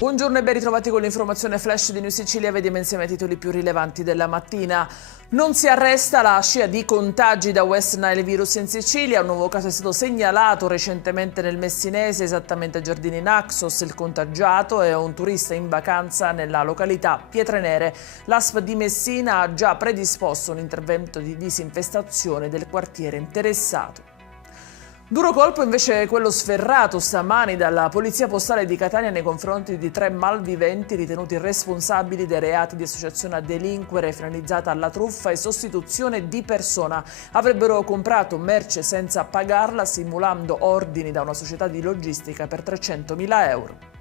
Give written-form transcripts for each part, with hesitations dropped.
Buongiorno e ben ritrovati con l'informazione flash di New Sicilia. Vediamo insieme i titoli più rilevanti della mattina. Non si arresta la scia di contagi da West Nile virus in Sicilia. Un nuovo caso è stato segnalato recentemente nel Messinese, esattamente a Giardini Naxos. Il contagiato è un turista in vacanza nella località Pietrenere. L'ASP di Messina ha già predisposto un intervento di disinfestazione del quartiere interessato. Duro colpo invece quello sferrato stamani dalla Polizia Postale di Catania nei confronti di 3 malviventi ritenuti responsabili dei reati di associazione a delinquere finalizzata alla truffa e sostituzione di persona. Avrebbero comprato merce senza pagarla simulando ordini da una società di logistica per 300.000 euro.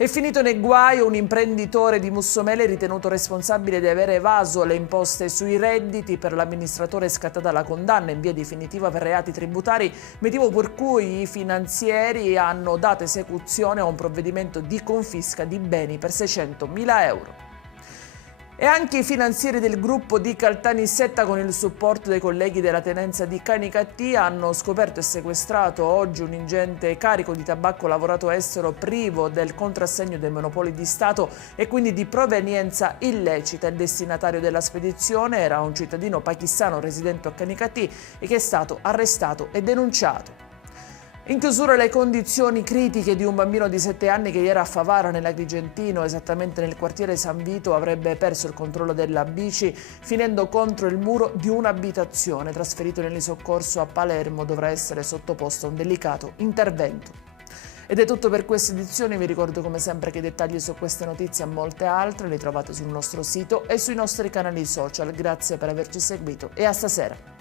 È finito nei guai un imprenditore di Mussomele ritenuto responsabile di aver evaso le imposte sui redditi. Per l'amministratore è scattata la condanna in via definitiva per reati tributari, motivo per cui i finanzieri hanno dato esecuzione a un provvedimento di confisca di beni per 600.000 euro. E anche i finanzieri del gruppo di Caltanissetta, con il supporto dei colleghi della tenenza di Canicattì, hanno scoperto e sequestrato oggi un ingente carico di tabacco lavorato estero privo del contrassegno dei monopoli di Stato e quindi di provenienza illecita. Il destinatario della spedizione era un cittadino pakistano residente a Canicattì e che è stato arrestato e denunciato. In chiusura le condizioni critiche di un bambino di 7 anni che ieri a Favara, nell'Agrigentino, esattamente nel quartiere San Vito, avrebbe perso il controllo della bici finendo contro il muro di un'abitazione. Trasferito nell'isoccorso a Palermo, dovrà essere sottoposto a un delicato intervento. Ed è tutto per questa edizione. Vi ricordo come sempre che i dettagli su queste notizie e molte altre li trovate sul nostro sito e sui nostri canali social. Grazie per averci seguito e a stasera.